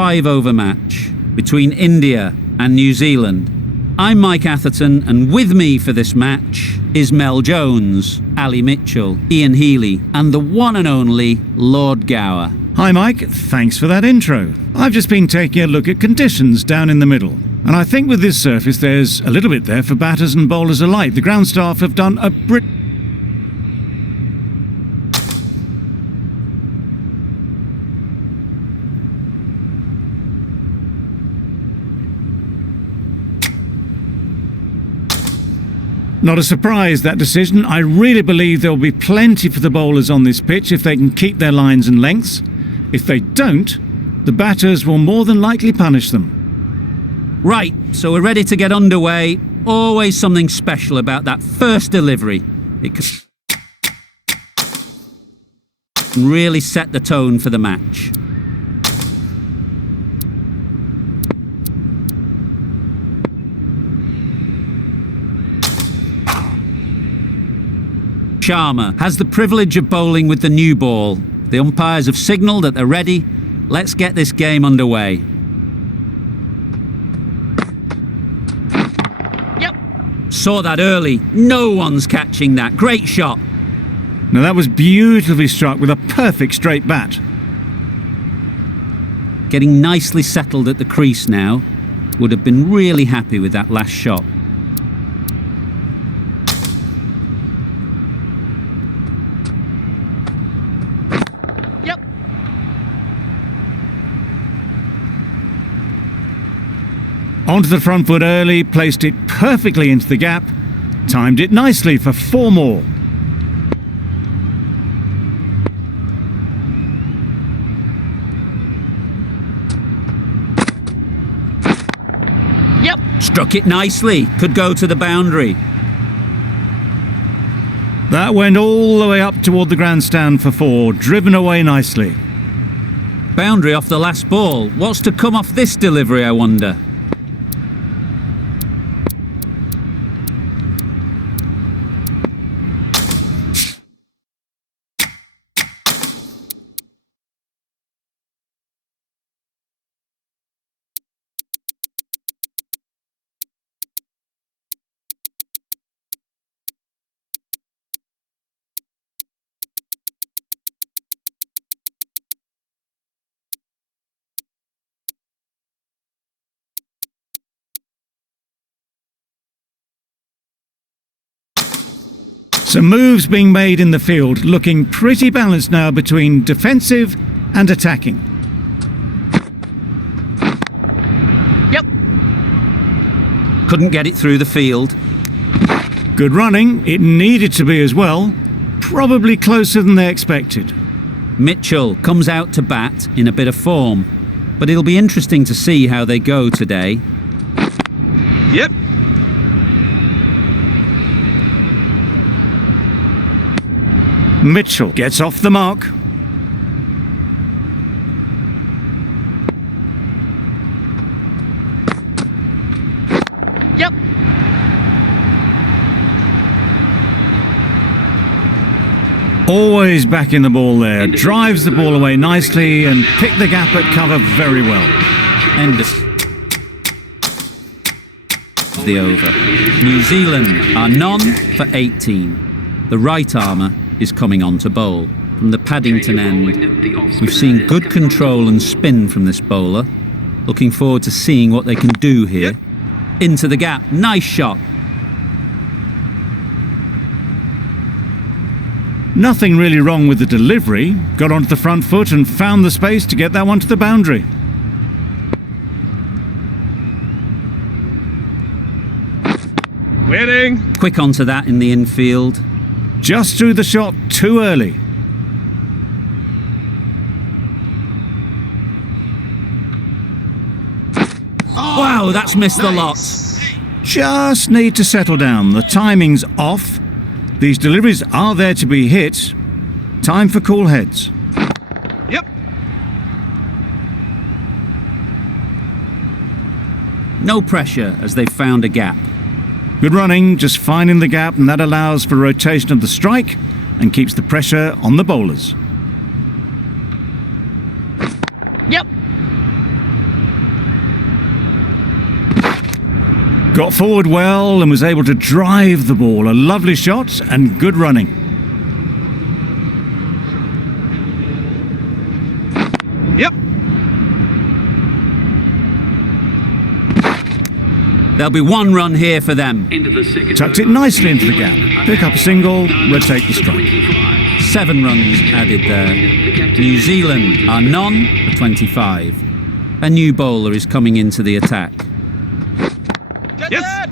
5-over match between India and New Zealand. I'm Mike Atherton, and with me for this match is Mel Jones, Ali Mitchell, Ian Healy, and the one and only Lord Gower. Hi Mike, thanks for that intro. I've just been taking a look at conditions down in the middle, and I think with this surface there's a little bit there for batters and bowlers alike. The ground staff have done a Not a surprise, that decision. I really believe there will be plenty for the bowlers on this pitch if they can keep their lines and lengths. If they don't, the batters will more than likely punish them. Right, so we're ready to get underway. Always something special about that first delivery. It can really set the tone for the match. Sharma has the privilege of bowling with the new ball. The umpires have signalled that they're ready. Let's get this game underway. Yep. Saw that early. No one's catching that. Great shot. Now that was beautifully struck with a perfect straight bat. Getting nicely settled at the crease now. Would have been really happy with that last shot. Onto the front foot early, placed it perfectly into the gap, timed it nicely for 4 more. Yep. Struck it nicely, could go to the boundary. That went all the way up toward the grandstand for 4, driven away nicely. Boundary off the last ball. What's to come off this delivery, I wonder? Some moves being made in the field, looking pretty balanced now between defensive and attacking. Yep. Couldn't get it through the field. Good running, it needed to be as well. Probably closer than they expected. Mitchell comes out to bat in a bit of form, but it'll be interesting to see how they go today. Yep. Mitchell gets off the mark. Yep. Always back in the ball there. Drives the ball away nicely and picked the gap at cover very well. End of the over. New Zealand are none for 18. The right armour is coming on to bowl. From the Paddington end, we've seen good control and spin from this bowler. Looking forward to seeing what they can do here. Into the gap, nice shot. Nothing really wrong with the delivery. Got onto the front foot and found the space to get that one to the boundary. Winning. Quick onto that in the infield. Just threw the shot too early. Wow, that's missed the lot. Just need to settle down. The timing's off. These deliveries are there to be hit. Time for cool heads. Yep. No pressure as they've found a gap. Good running, just finding the gap, and that allows for rotation of the strike and keeps the pressure on the bowlers. Yep. Got forward well and was able to drive the ball. A lovely shot and good running. Yep. There'll be one run here for them. Tucked it nicely into the gap. Pick up a single, rotate the strike. 7 runs added there. New Zealand are none for 25. A new bowler is coming into the attack. Yes.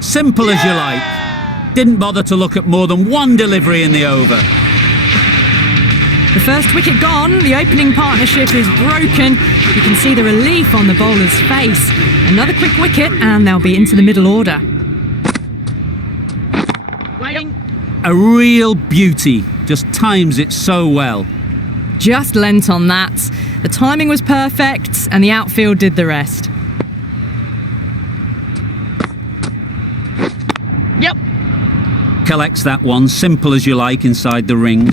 Simple as you like. Didn't bother to look at more than one delivery in the over. The first wicket gone, the opening partnership is broken. You can see the relief on the bowler's face. Another quick wicket and they'll be into the middle order. A real beauty, just times it so well. Just lent on that. The timing was perfect and the outfield did the rest. Yep. Collects that one, simple as you like, inside the ring.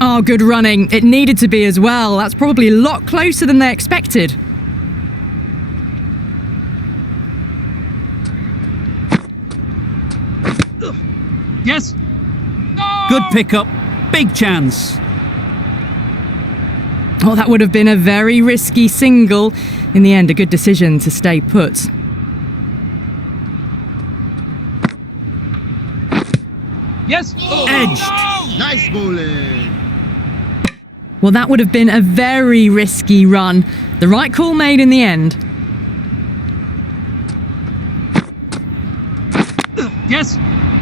Oh, good running. It needed to be as well. That's probably a lot closer than they expected. Yes. No. Good pickup, big chance. Oh, that would have been a very risky single. In the end, a good decision to stay put. Yes. Edged. Nice bowling. Well, that would have been a very risky run. The right call made in the end. Yes.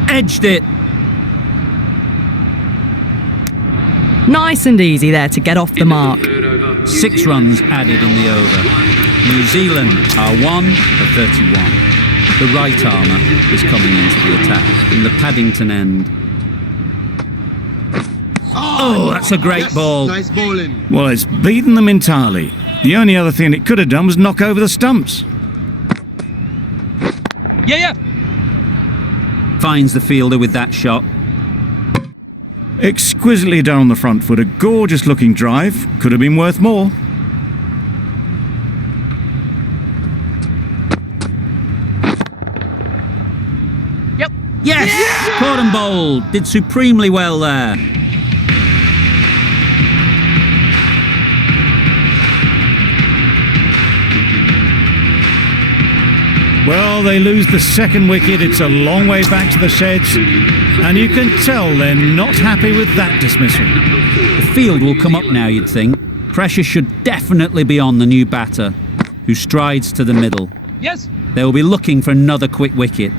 Edged it. Nice and easy there to get off the mark. 6 runs added in the over. New Zealand are 1 for 31. The right armour is coming into the attack from the Paddington end. Oh, that's a great ball. Nice bowling. Well, it's beaten them entirely. The only other thing it could have done was knock over the stumps. Yeah. Finds the fielder with that shot. Exquisitely done on the front foot. A gorgeous looking drive. Could have been worth more. Yep. Yes! Caught and bowled. Did supremely well there. Well, they lose the second wicket. It's a long way back to the sheds. And you can tell they're not happy with that dismissal. The field will come up now, you'd think. Pressure should definitely be on the new batter, who strides to the middle. Yes. They will be looking for another quick wicket.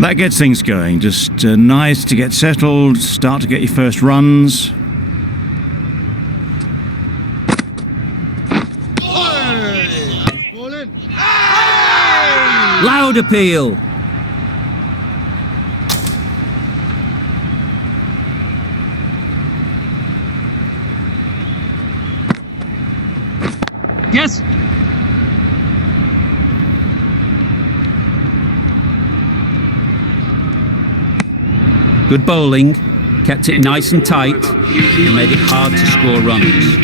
That gets things going. Just nice to get settled, start to get your first runs. Nice bowling. Loud appeal. Yes. Good bowling. Kept it nice and tight and made it hard to score runs.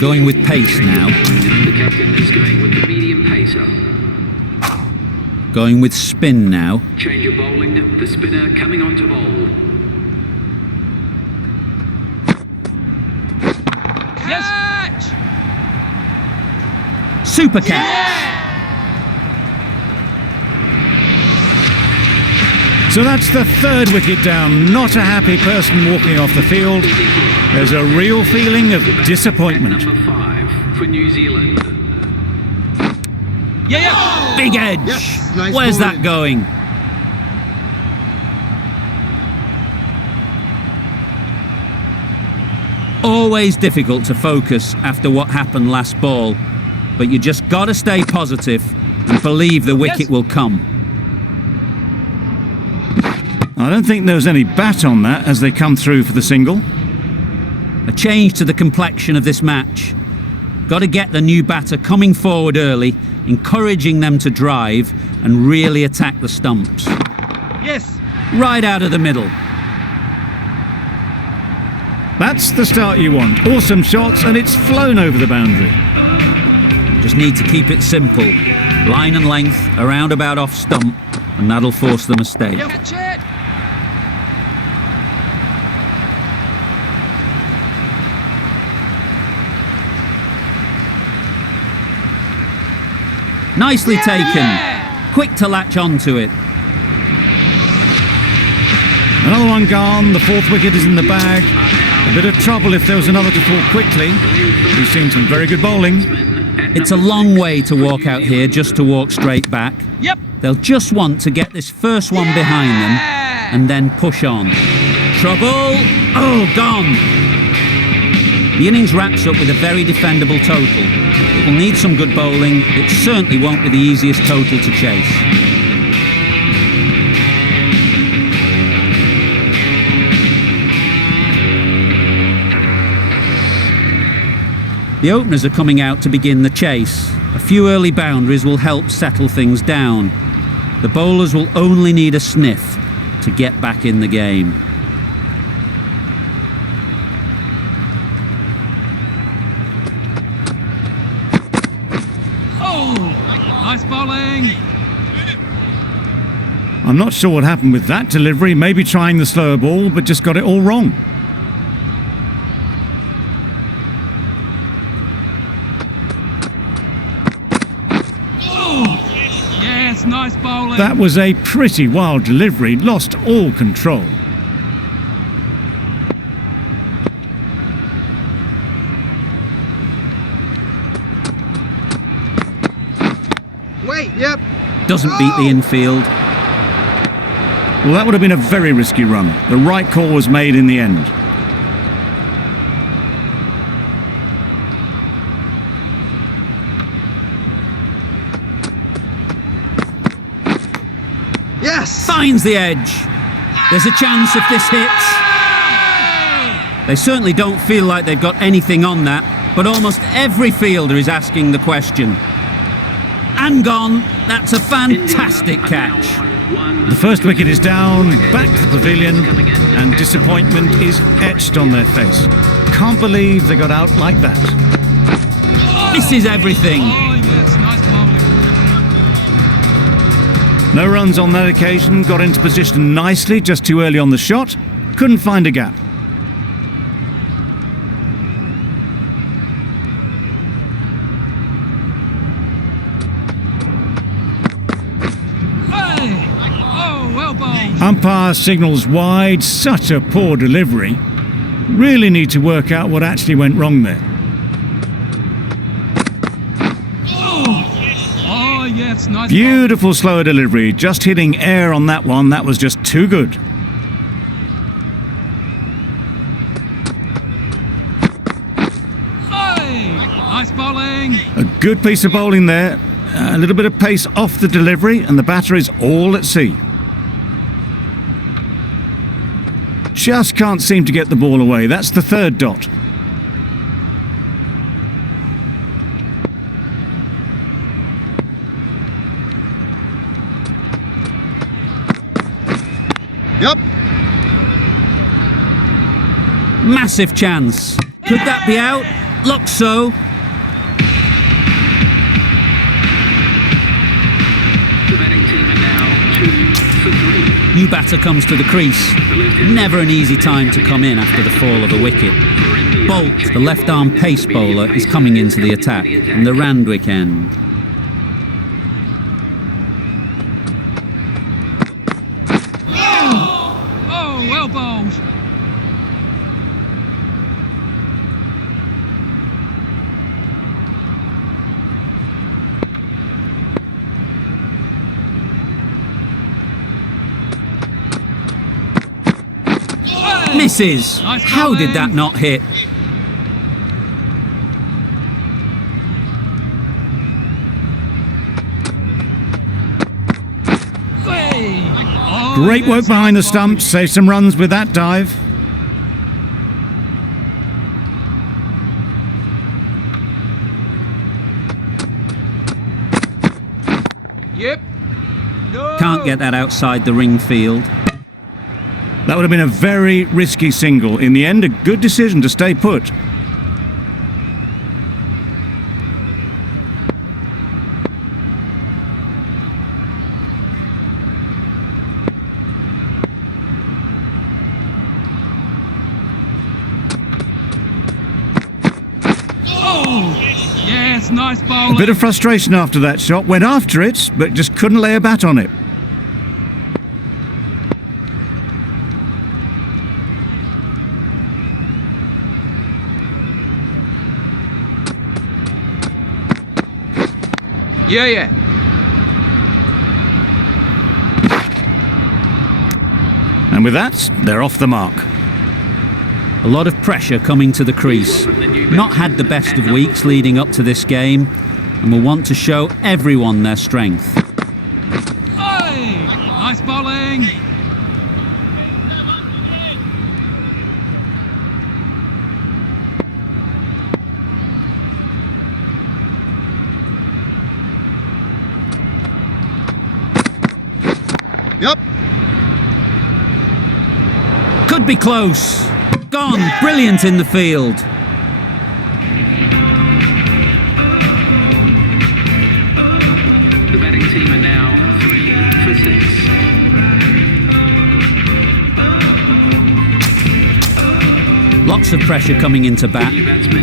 Going with pace now. The captain is going with the medium pacer. Going with spin now. Change of bowling, the spinner coming on to bowl. Yes. Super catch. So that's the third wicket down. Not a happy person walking off the field. There's a real feeling of disappointment. Number 5 for New Zealand. Yeah. Big edge. Yes, nice Where's bowling. that going? Always difficult to focus after what happened last ball, but you just got to stay positive and believe the wicket Yes. will come. I don't think there was any bat on that as they come through for the single. A change to the complexion of this match. Got to get the new batter coming forward early, encouraging them to drive and really attack the stumps. Yes. Right out of the middle. That's the start you want. Awesome shots, and it's flown over the boundary. Just need to keep it simple. Line and length, a roundabout off stump, and that'll force the mistake. Catch it. Nicely taken. Quick to latch onto it. Another one gone. The fourth wicket is in the bag. A bit of trouble if there was another to fall quickly. We've seen some very good bowling. It's a long way to walk out here just to walk straight back. Yep. They'll just want to get this first one behind them and then push on. Trouble! Oh, gone! The innings wraps up with a very defendable total. It will need some good bowling. It certainly won't be the easiest total to chase. The openers are coming out to begin the chase. A few early boundaries will help settle things down. The bowlers will only need a sniff to get back in the game. Oh, nice bowling. I'm not sure what happened with that delivery. Maybe trying the slower ball, but just got it all wrong. Yes, nice bowling. That was a pretty wild delivery. Lost all control. Wait, yep. Doesn't beat the infield. Well, that would have been a very risky run. The right call was made in the end. Yes. Finds the edge. There's a chance if this hits. They certainly don't feel like they've got anything on that, but almost every fielder is asking the question. And gone. That's a fantastic catch. The first wicket is down, back to the pavilion, and disappointment is etched on their face. Can't believe they got out like that. Misses everything. Oh, yes, nice bowling. No runs on that occasion, got into position nicely, just too early on the shot. Couldn't find a gap. Umpire signals wide. Such a poor delivery. Really need to work out what actually went wrong there. Oh, yes, nice. Beautiful slower delivery. Just hitting air on that one. That was just too good. Hey, nice bowling. A good piece of bowling there. A little bit of pace off the delivery, and the batter is all at sea. Just can't seem to get the ball away. That's the third dot. Yep. Massive chance. Could that be out? Looks so. The batting team are now 2 for 3. New batter comes to the crease. Never an easy time to come in after the fall of a wicket. Bolt, the left-arm pace bowler, is coming into the attack from the Randwick end. Oh, well bowled. Misses. Nice How did bowling. that not hit? Hey. Oh, Great yes, work behind the nice bowling. stumps. Save some runs with that dive. Yep. No. Can't get that outside the ring field. That would have been a very risky single. In the end, a good decision to stay put. Yes, nice A bowling. bit of frustration after that shot. Went after it, but just couldn't lay a bat on it. Yeah. And with that, they're off the mark. A lot of pressure coming to the crease. Not had the best of weeks leading up to this game, and will want to show everyone their strength. Hey, nice bowling. Yep. Could be close. Gone. Brilliant in the field. The batting team are now 3 for 6. Lots of pressure coming into bat.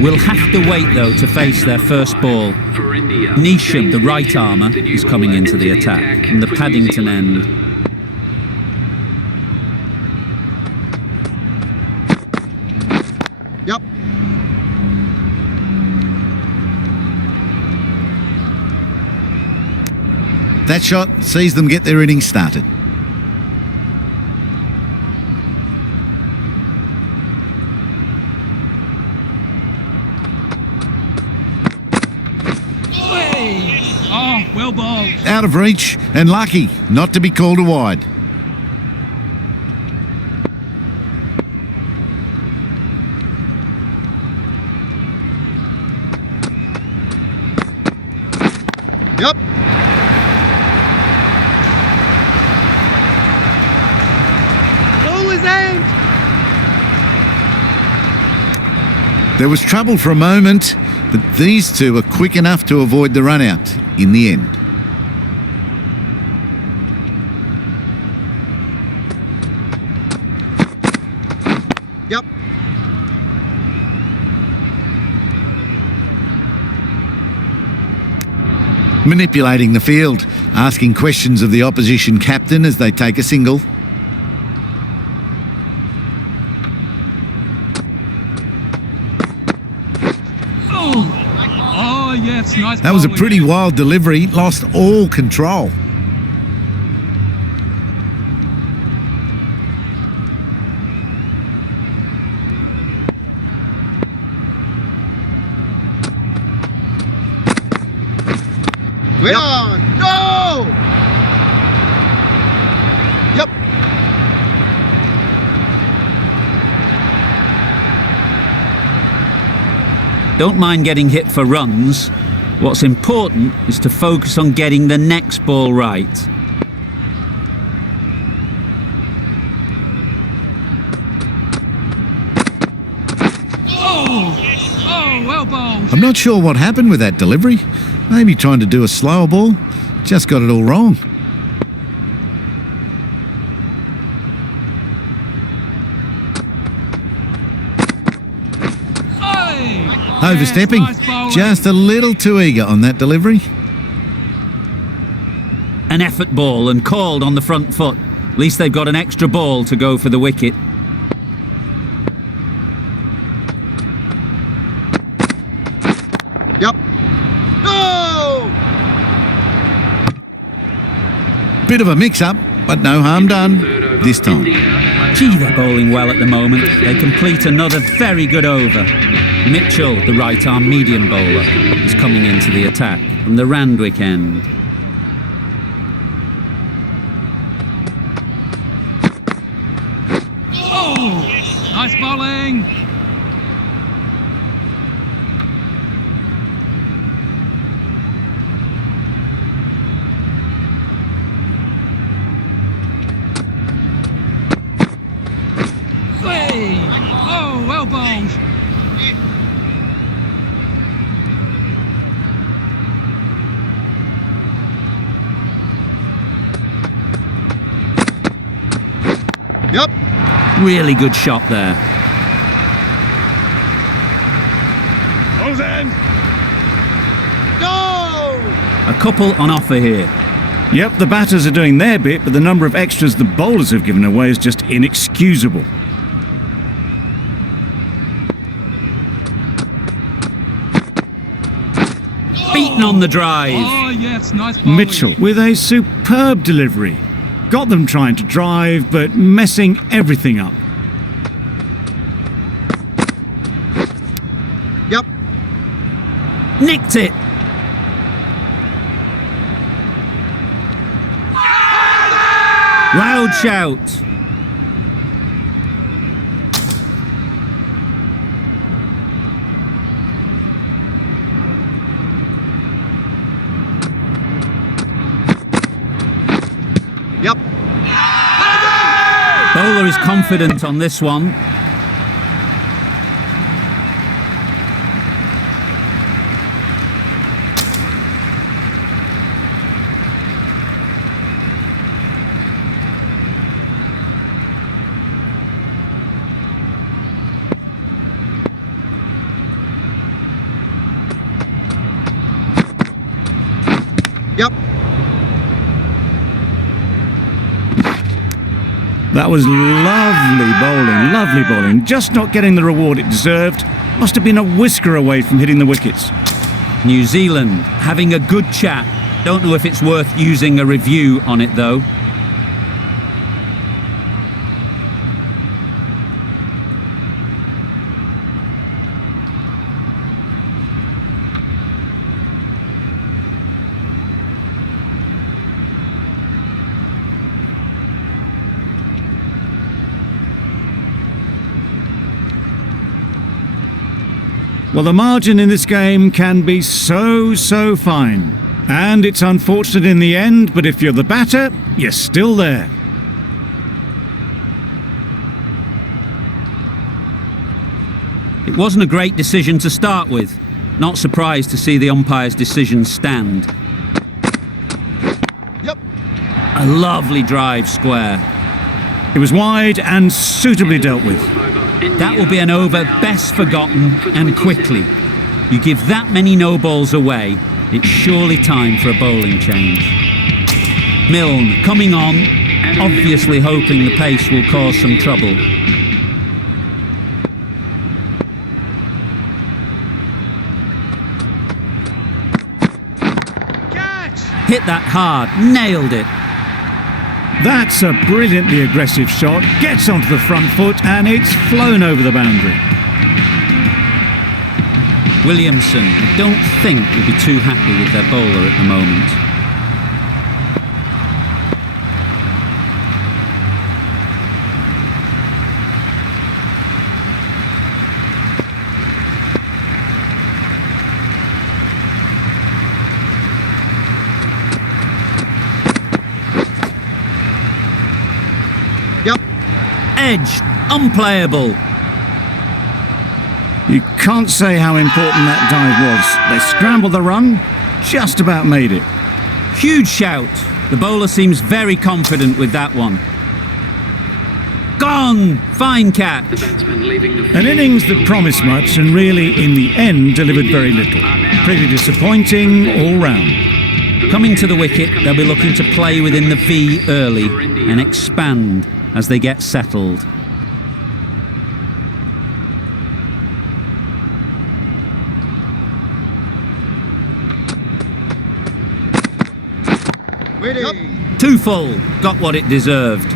We'll have to wait though to face their first ball. For India, RISHABH, the right armour, is coming into the attack from the for New Paddington Zealand. end. Yep. That shot sees them get their innings started. Oh, well bowled. Out of reach and lucky not to be called a wide. Yep. Ball is aimed. There was trouble for a moment, but these two were quick enough to avoid the run out in the end. Yep. Manipulating the field, asking questions of the opposition captain as they take a single. Oh, yes, nice That was a bowling. pretty wild delivery, lost all control. We're on. No. Yep. Don't mind getting hit for runs. What's important is to focus on getting the next ball right. Oh, well bowled. I'm not sure what happened with that delivery. Maybe trying to do a slower ball. Just got it all wrong. Hey, Overstepping. yes, nice bowling. Just a little too eager on that delivery. An effort ball and called on the front foot. At least they've got an extra ball to go for the wicket. Yep. No. Bit of a mix-up, but no harm done this time. Gee, they're bowling well at the moment. They complete another very good over. Mitchell, the right-arm medium bowler, is coming into the attack from the Randwick end. Nice bowling. Yep. Really good shot there. Go! A couple on offer here. Yep, the batters are doing their bit, but the number of extras the bowlers have given away is just inexcusable. Beaten on the drive. Oh, yes, nice bowling. Mitchell with a superb delivery. Got them trying to drive, but messing everything up. Yep. Nicked it. Loud shout. Yep. Bowler is confident on this one. Yep. That was lovely bowling. Just not getting the reward it deserved. Must have been a whisker away from hitting the wickets. New Zealand having a good chat. Don't know if it's worth using a review on it though. Well, the margin in this game can be so fine. And it's unfortunate in the end, but if you're the batter, you're still there. It wasn't a great decision to start with. Not surprised to see the umpire's decision stand. Yep. A lovely drive square. It was wide and suitably dealt with. That will be an over best forgotten and quickly. You give that many no balls away, it's surely time for a bowling change. Milne coming on, obviously hoping the pace will cause some trouble. Hit that hard, nailed it. That's a brilliantly aggressive shot. Gets onto the front foot and it's flown over the boundary. Williamson, I don't think will be too happy with their bowler at the moment. Yep. Edged, unplayable. You can't say how important that dive was. They scrambled the run, just about made it. Huge shout. The bowler seems very confident with that one. Gone! Fine catch. The batsman leaving the An innings that promised much and really, in the end, delivered very little. Pretty disappointing all round. Coming to the wicket, they'll be looking to play within the V early and expand as they get settled. Waiting. Too full, got what it deserved.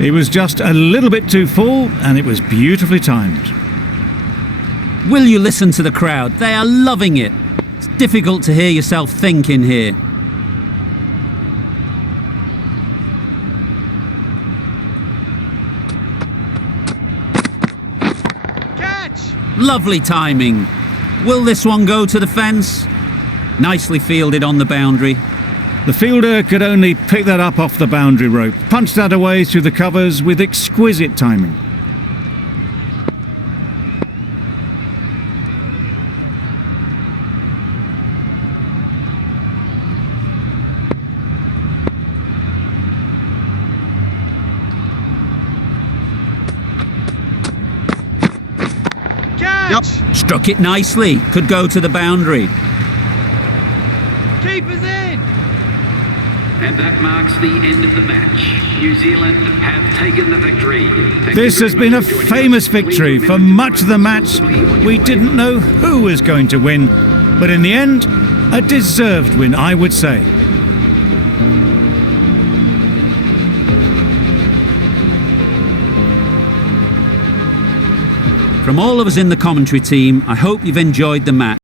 It was just a little bit too full and it was beautifully timed. Will you listen to the crowd? They are loving it. It's difficult to hear yourself think in here. Catch! Lovely timing. Will this one go to the fence? Nicely fielded on the boundary. The fielder could only pick that up off the boundary rope, punched that away through the covers with exquisite timing. Struck it nicely. Could go to the boundary. Keeper's in. And that marks the end of the match. New Zealand have taken the victory. Thank This you has very been a much for joining famous us. Please victory. remember For to much of the like, match, subscribe on your we way didn't out. know who was going to win. But in the end, a deserved win, I would say. From all of us in the commentary team, I hope you've enjoyed the match.